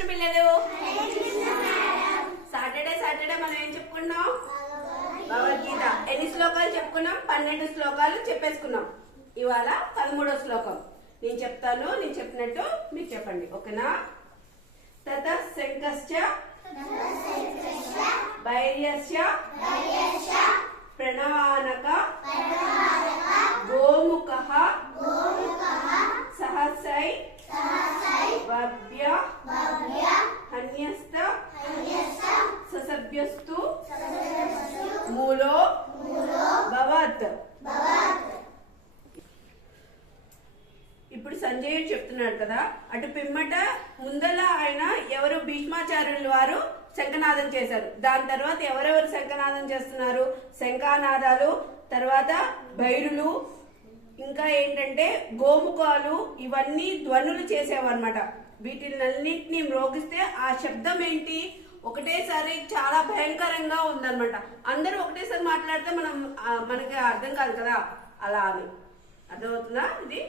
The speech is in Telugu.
కృష్ణ పిల్లలు. సాటర్డే మనం ఏం చెప్పుకున్నాం? భగవద్గీత. ఎన్ని శ్లోకాలు చెప్పుకున్నాం? 12 శ్లోకాలు చెప్పేసుకున్నాం. ఇవాళ 13వ శ్లోకం నేను చెప్తాను, నేను చెప్పినట్టు మీరు చెప్పండి, ఓకేనా? తతః శంఖశ్చ భైర్యశ్చ ప్రణవానక గోముఖః సహస్రై వభ్య హన్యస్త ససభ్యస్తు మూలో భవత్. ఇప్పుడు సంజయుడు చెప్తున్నాడు కదా, అటు పిమ్మట ముందల ఆయన ఎవరు భీష్మాచార్యుల వారు శంఖనాదం చేశారు. దాని తర్వాత ఎవరెవరు శంఖనాదం చేస్తున్నారు? శంఖానాదాలు, తర్వాత భైరులు, ఇంకా ఏంటంటే గోముఖాలు, ఇవన్నీ ధ్వనులు చేసేవన్నమాట. వీటినన్నింటినీ మ్రోగిస్తే ఆ శబ్దం ఏంటి? ఒకటేసారి చాలా భయంకరంగా ఉందన్నమాట. అందరూ ఒకటేసారి మాట్లాడితే మనకి అర్థం కాదు కదా, అలా అని. అర్థమవుతుందా ఇది?